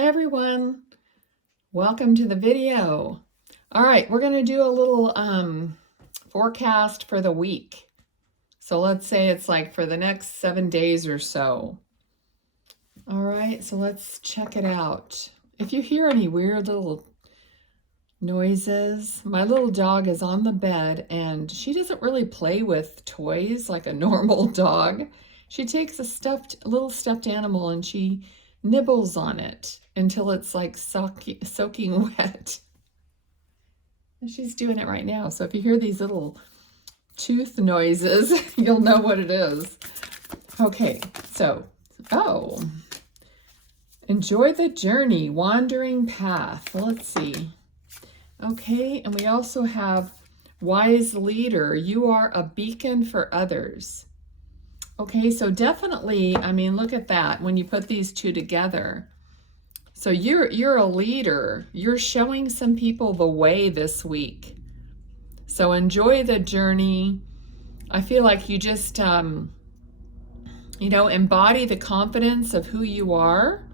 Hi everyone, welcome to the video. All right, we're going to do a little forecast for the week. So let's say it's like for the next 7 days or so. All right, so let's check it out. If you hear any weird little noises, my little dog is on the bed and she doesn't really play with toys like a normal dog. She takes a little stuffed animal and she nibbles on it until it's like soaking wet. And she's doing it right now. So if you hear these little tooth noises, you'll know what it is. Okay, so, enjoy the journey, wandering path. Let's see. Okay, and we also have wise leader. You are a beacon for others. Okay, so definitely, I mean, look at that when you put these two together. So you're a leader. You're showing some people the way this week. So enjoy the journey. I feel like you just, embody the confidence of who you are.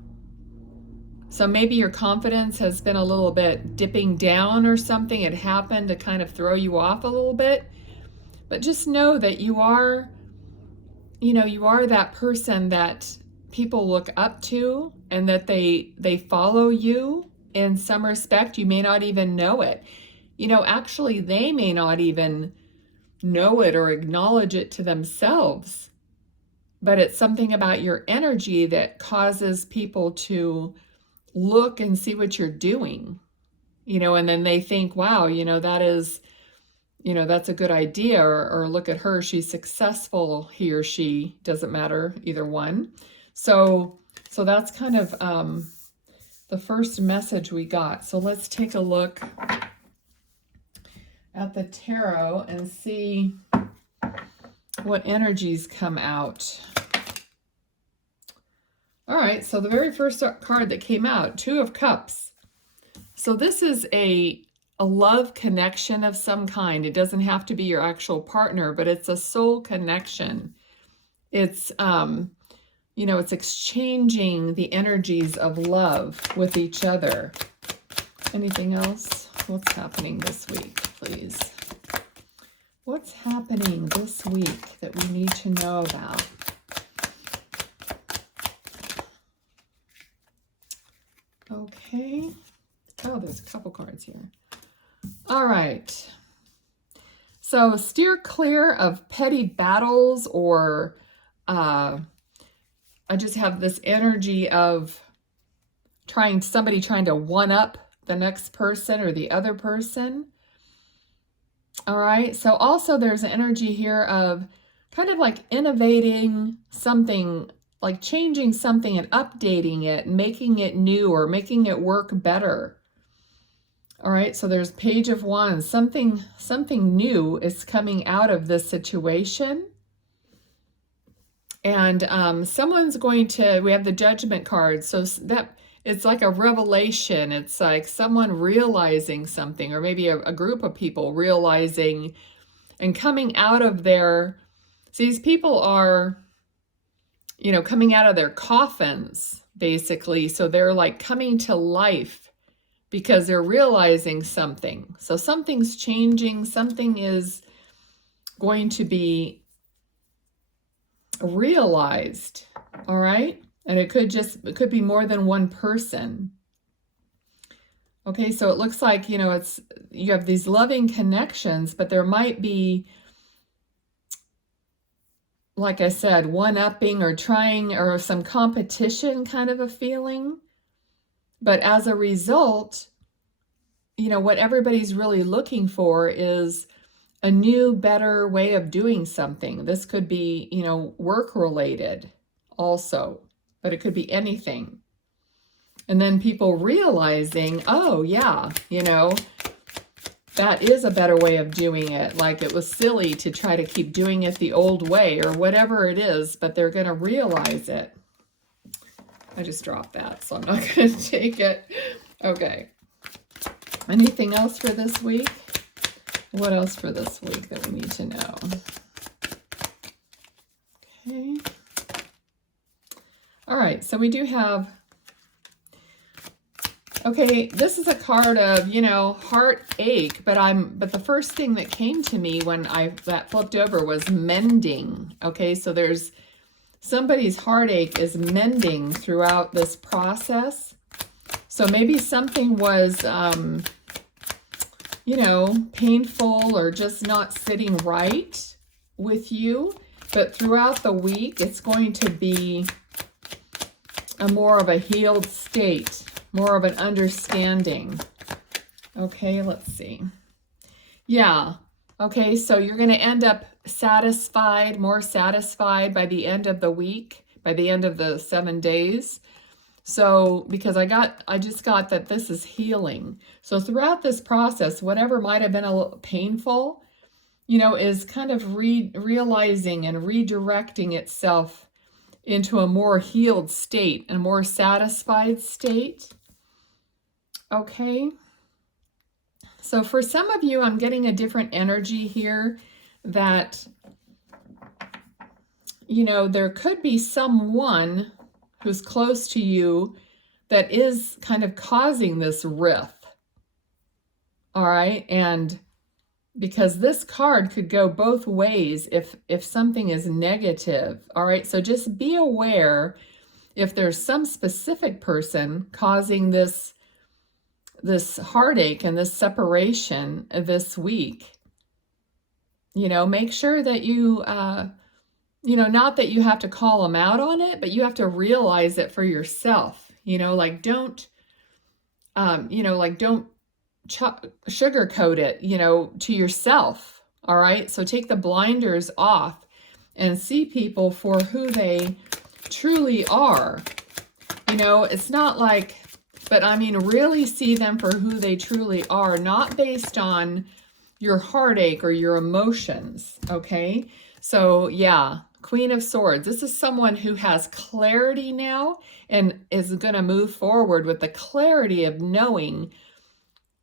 So maybe your confidence has been a little bit dipping down or something. It happened to kind of throw you off a little bit. But just know that you are that person that people look up to and that they follow you in some respect. You may not even know it. Actually, they may not even know it or acknowledge it to themselves. But it's something about your energy that causes people to look and see what you're doing, and then they think, wow, that is, that's a good idea, or look at her, she's successful, he or she, doesn't matter, either one. So that's kind of the first message we got. So let's take a look at the tarot and see what energies come out. All right, so the very first card that came out, Two of Cups. So this is a love connection of some kind. It doesn't have to be your actual partner, but it's a soul connection. It's, it's exchanging the energies of love with each other. Anything else? What's happening this week, please? What's happening this week that we need to know about? Okay. Oh, there's a couple cards here. All right. So steer clear of petty battles, or I just have this energy of somebody trying to one up the next person or the other person. All right. So also there's an energy here of kind of like innovating something, like changing something and updating it, making it new or making it work better. All right, so there's Page of Wands. Something new is coming out of this situation. And someone's going to, we have the Judgment card. So that it's like a revelation. It's like someone realizing something, or maybe a group of people realizing and coming out of their, so these people are, coming out of their coffins, basically. So they're like coming to life because they're realizing something. So something's changing. Something is going to be realized. All right. And it could be more than one person. Okay. So it looks like, you have these loving connections, but there might be, like I said, one-upping or trying, or some competition kind of a feeling. But as a result, what everybody's really looking for is a new, better way of doing something. This could be, work-related also, but it could be anything. And then people realizing, oh, yeah, that is a better way of doing it. Like it was silly to try to keep doing it the old way or whatever it is, but they're going to realize it. I just dropped that, so I'm not going to take it. Okay. Anything else for this week? What else for this week that we need to know? Okay. All right, so we do have Okay, this is a card of, heartache, but the first thing that came to me when that flipped over was mending. Okay, so there's somebody's heartache is mending throughout this process. So maybe something was, painful or just not sitting right with you. But throughout the week, it's going to be more of a healed state, more of an understanding. Okay, let's see. Yeah. Okay, so you're going to end up satisfied, more satisfied by the end of the week, by the end of the 7 days. So, because I just got that this is healing. So throughout this process, whatever might have been a little painful, is kind of realizing and redirecting itself into a more healed state, a more satisfied state. Okay. So for some of you, I'm getting a different energy here that, there could be someone who's close to you that is kind of causing this rift. All right. And because this card could go both ways if something is negative. All right. So just be aware if there's some specific person causing this heartache and this separation this week. Make sure that you, not that you have to call them out on it, but you have to realize it for yourself. Don't sugarcoat it, to yourself. All right. So take the blinders off and see people for who they truly are. It's not like, but I mean, really see them for who they truly are, not based on your heartache or your emotions. Okay. So yeah, Queen of Swords. This is someone who has clarity now and is going to move forward with the clarity of knowing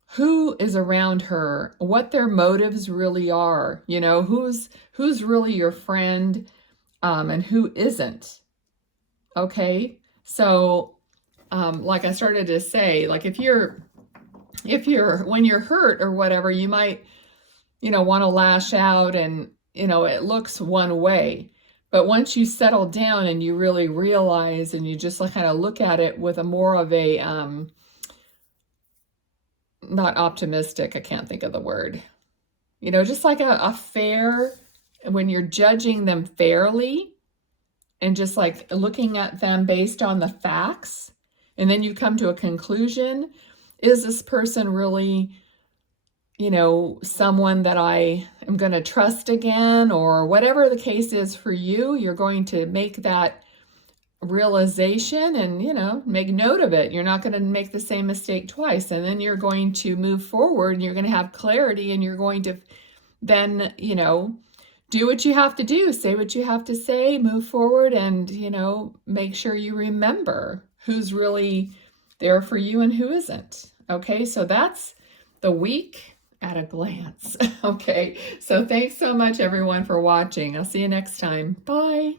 who is around her, what their motives really are, who's really your friend, and who isn't. Okay. So, like I started to say, like when you're hurt or whatever, you might, want to lash out and, it looks one way. But once you settle down and you really realize and you just kind of look at it with a more of a, not optimistic, I can't think of the word, just like a fair, when you're judging them fairly and just like looking at them based on the facts, and then you come to a conclusion, is this person really, someone that I am going to trust again, or whatever the case is for you, you're going to make that realization and, make note of it. You're not going to make the same mistake twice. And then you're going to move forward and you're going to have clarity and you're going to then, do what you have to do, say what you have to say, move forward and, make sure you remember who's really there for you and who isn't. Okay. So that's the week at a glance. Okay. So thanks so much everyone for watching. I'll see you next time. Bye.